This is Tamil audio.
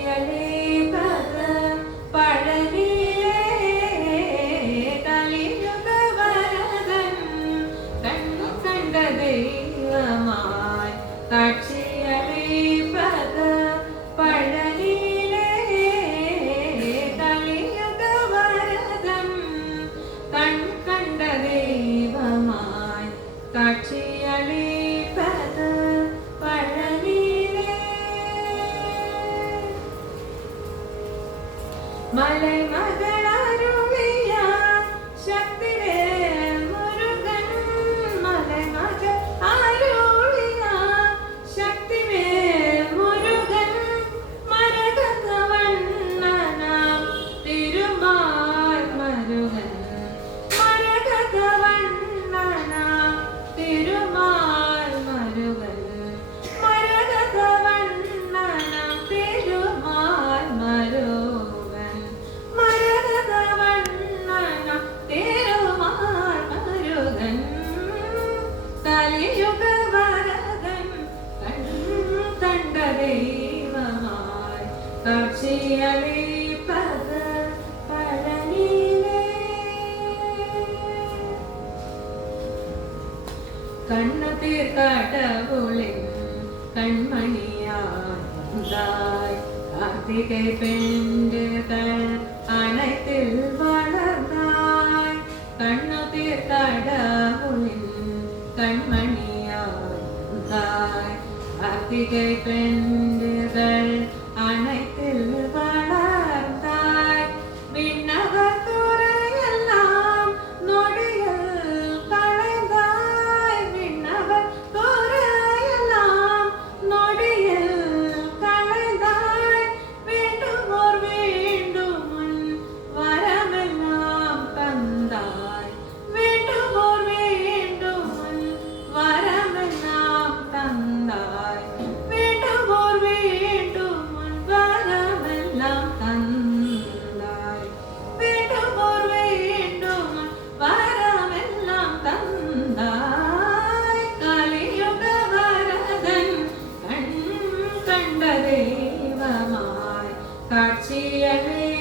காட்சியளிப்பத பழனியிலே கலியுக வரதன் கண் கண்ட தெய்வமாய் காட்சியளிப்பத பழனியிலே கலியுக வரதன் கண் கண்ட தெய்வமாய் காட்சியளிப்பத பழனியிலே மலை மகளருளிய சக்திவேல் முருகன் மலை மகள் அருளிய சக்திவேல் முருகன் மரகதவண்ணனாம் திருமால் மருகன் மரகதவண்ணனாம் திருமால் மருகன் மரகதவண்ணனாம் திருமால் மருகன் கலியுக வரதன் கண் கண்ட தெய்வமாய் காட்சியளிப்பத பழனியிலே கண்ணத்தில் கடவுளின் கண்மணியாய் வந்தாய் கார்த்திகை பெண்டுகள் அனைத்தில் வளர்ந்தாய் கண்ணத்தில் கடவுளின் கண்மணியாய் வந்தாய் கார்த்திகை பெண்டுகள் அனைத்தில் வளர்ந்தாய் விண்ணவர் துறையெல்லாம் நொடியில் களைந்தாய் விண்ணவர் துறையெல்லாம் நொடியில் களைந்தாய் வேண்டுமோர் வேண்டும் வரமெல்லாம் தந்தாய் வேண்டுமோர் வேண்டும் வரமெல்லாம் தந்தாய் வேண்டுமோர் வேண்டும் வரமெல்லாம் தந்தாய் வேண்டுமோர் வேண்டும் வரமெல்லாம் தந்தாய் கலியுக வரதன் கண் கண்ட தெய்வமாய் காட்சியளிப்பத